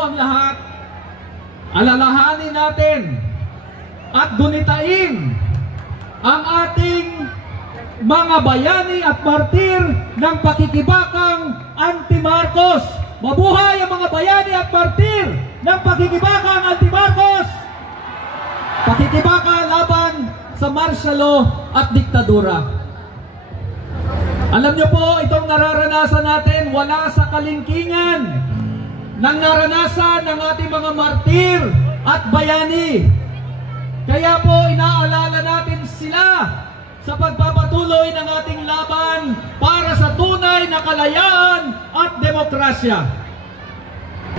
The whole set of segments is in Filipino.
ang lahat, alalahanin natin at gunitain ang ating mga bayani at martir ng pakikibakang anti-Marcos. Mabuhay ang mga bayani at martir ng pakikibakang anti-Marcos! Pakikibaka laban sa martial law at diktadura. Alam niyo po, itong nararanasan natin wala sa kalingkingan ng naranasan ng ating mga martir at bayani. Kaya po inaalala natin sila sa pagpapatuloy ng ating laban para sa tunay na kalayaan at demokrasya.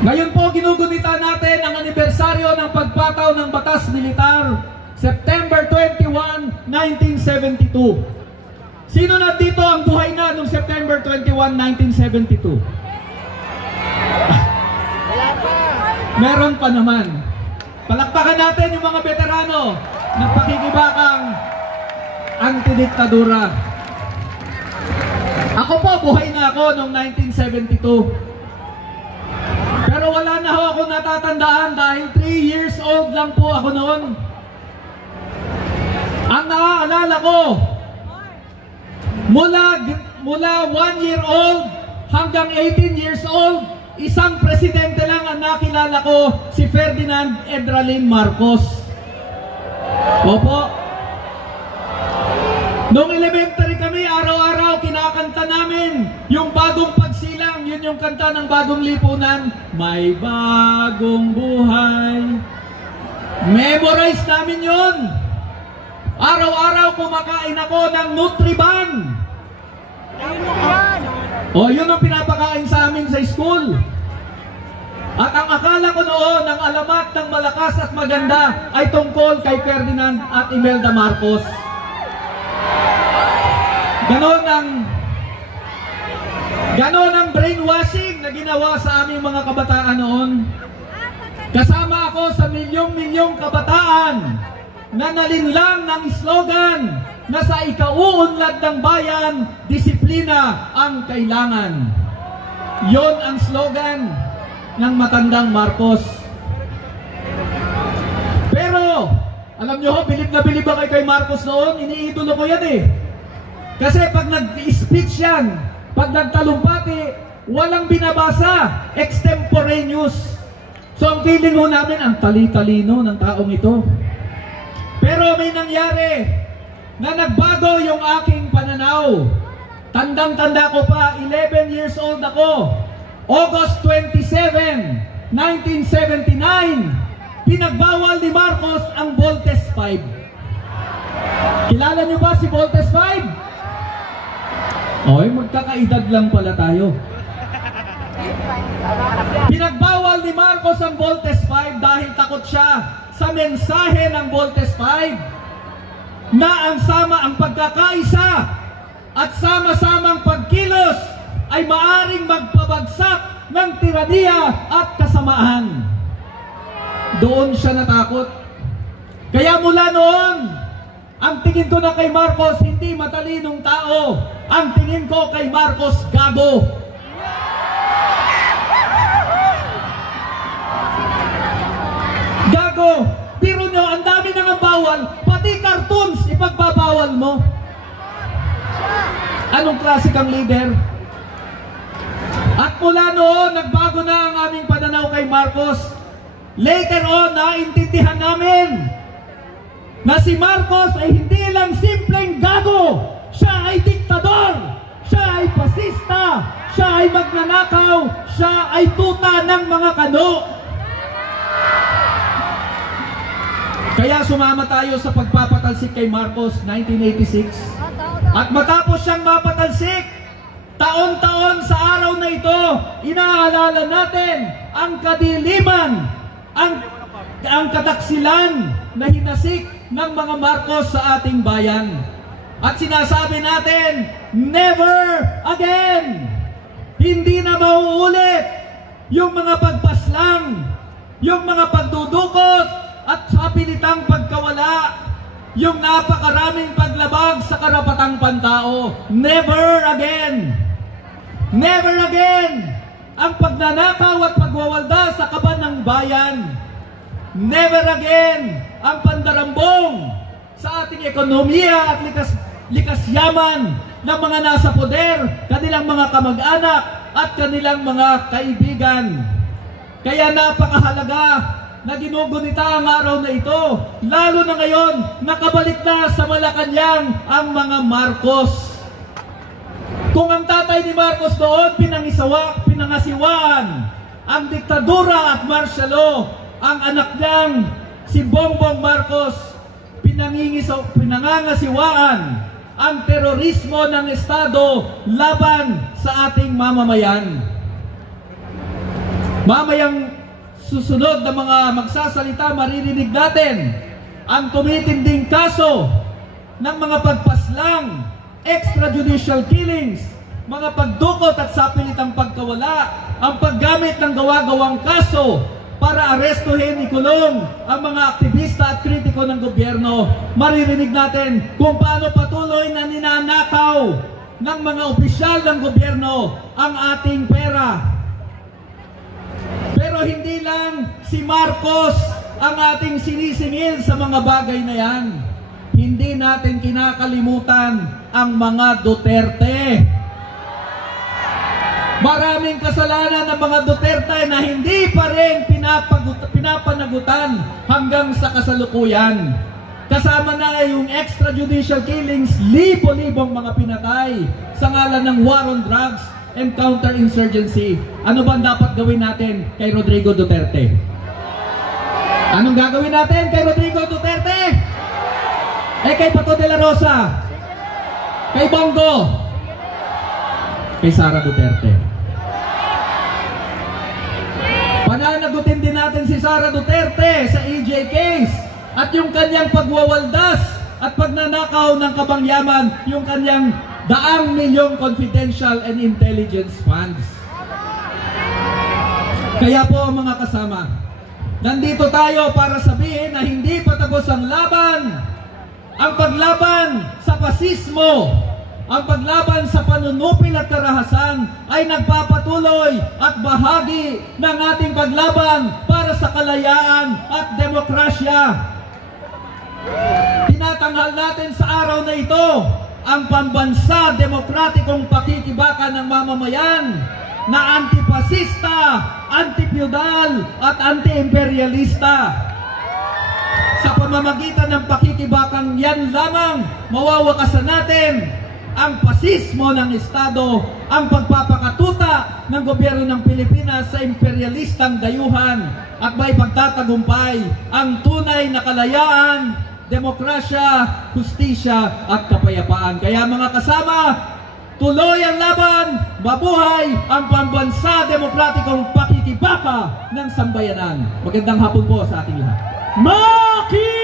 Ngayon po ginugunita natin ang anibersaryo ng pagpataw ng Batas Militar, September 21, 1972. Sino na dito ang buhay na noong September 21, 1972? Meron pa naman. Palakpakan natin yung mga veterano ng pakikibakang antidiktadura. Ako po, buhay na ako noong 1972. Pero wala na ho ako natatandaan dahil 3 years old lang po ako noon. Ang naaalala ko, mula 1 year old hanggang 18 years old, isang presidente lang ang nakilala ko, si Ferdinand Edralin Marcos. Opo. Noong elementary kami, araw-araw kinakanta namin yung bagong pagsilang, yun yung kanta ng bagong lipunan, may bagong buhay. Memorize namin yun. Araw-araw kumakain ako ng Nutriban. O, yun ang pinapakain sa amin sa school. At ang akala ko noon, ang alamat ng malakas at maganda ay tungkol kay Ferdinand at Imelda Marcos. Ganon ang brainwashing na ginawa sa aming mga kabataan noon. Kasama ako sa milyong-milyong kabataan na nalinlang ng slogan na sa ikauunlad ng bayan, disiplina ang kailangan. Yon ang slogan ng matandang Marcos. Pero, alam nyo ho, bilib na bilib ako kay Marcos noon, iniidolo ko yan eh. Kasi pag nag-speech yan, pag nagtalumpati, walang binabasa, extemporaneous. So ang feeling ho namin, ang tali-talino ng taong ito. Pero may nangyari na nagbago yung aking pananaw. Tandang-tanda ko pa, 11 years old ako. August 27, 1979, pinagbawal ni Marcos ang Voltes 5. Kilala niyo ba si Voltes 5? Oy, magkakaedad lang pala tayo. Pinagbawal ni Marcos ang Voltes 5 dahil takot siya sa mensahe ng Voltes 5 na ang pagkakaisa at sama-samang pagkilos ay maaring magpabagsak ng tiraniya at kasamaan. Doon siya natakot. Kaya mula noon, ang tingin ko na kay Marcos, hindi matalinong tao. Ang tingin ko kay Marcos, gago. Gago. Pero nyo, ang dami nang bawal, pati cartoons, ipagbabawal mo. Anong klase kang leader? At mula noon, nagbago na ang aming pananaw kay Marcos. Later on, naintindihan namin na si Marcos ay hindi lang simpleng gago. Siya ay diktador. Siya ay pasista. Siya ay magnanakaw. Siya ay tuta ng mga kano. Kaya sumama tayo sa pagpapatalsik kay Marcos 1986. At matapos siyang mapatalsik, taon-taon sa araw na ito, inaalala natin ang kadiliman, ang kataksilan na hinasik ng mga Marcos sa ating bayan. At sinasabi natin, never again! Hindi na mauulit yung mga pagpaslang, yung mga pagdudukot at sapilitang pagkawala, yung napakaraming paglabag sa karapatang pantao. Never again! Never again! ang pagnanakaw at pagwawalda sa kaban ng bayan. Never again ang pandarambong sa ating ekonomiya at likas yaman ng mga nasa poder, kanilang mga kamag-anak at kanilang mga kaibigan. Kaya napakahalaga na ginugunita ang araw na ito, lalo na ngayon nakabalik na sa Malacanang ang mga Marcos. Kung ang tatay ni Marcos doon pinangasiwaan ang diktadura at martial law, ang anak niyang si Bongbong Marcos pinangangasiwaan ang terorismo ng Estado laban sa ating mamamayan. Mamayang susunod na mga magsasalita, maririnig natin ang tumitinding kaso ng mga pagpaslang, extrajudicial killings, mga pagdukot at sapilitang pagkawala, ang paggamit ng gawa-gawang kaso para arestuhin, ikulong ang mga aktivista at kritiko ng gobyerno. Maririnig natin kung paano patuloy na ninanakaw ng mga opisyal ng gobyerno ang ating pera. Pero hindi lang si Marcos ang ating sinisingil sa mga bagay na yan. Hindi natin kinakalimutan ang mga Duterte. Maraming kasalanan ng mga Duterte na hindi pa rin pinapanagutan hanggang sa kasalukuyan. Kasama na yung extrajudicial killings, libo-libong mga pinatay sa ngalan ng war on drugs and counterinsurgency. Ano ba dapat gawin natin kay Rodrigo Duterte? Anong gagawin natin kay Rodrigo Duterte? Kay Pato de la Rosa? Kay Bongo? Kay Sara Duterte? Pananagutin din natin si Sara Duterte sa EJ case at yung kanyang pagwawaldas at pagnanakaw ng kabangyaman, yung kanyang daang milyong confidential and intelligence funds. Kaya po mga kasama, nandito tayo para sabihin na hindi pa tapos ang laban. Ang paglaban sa pasismo, ang paglaban sa panunupil at karahasan ay nagpapatuloy at bahagi ng ating paglaban para sa kalayaan at demokrasya. Tinatanghal natin sa araw na ito ang pambansa demokratikong pakikibakan ng mamamayan na antipasista, antipyudal at anti-imperialista. Sa pamamagitan ng pakikibakang yan lamang, mawawakasan natin ang pasismo ng Estado, ang pagpapakatuta ng gobyerno ng Pilipinas sa imperialistang dayuhan at may pagtatagumpay ang tunay na kalayaan, demokrasya, hustisya at kapayapaan. Kaya mga kasama, tuloy ang laban, mabuhay ang pambansa demokratikong pakikibaka ng sambayanan. Magandang hapon po sa ating lahat. Maki!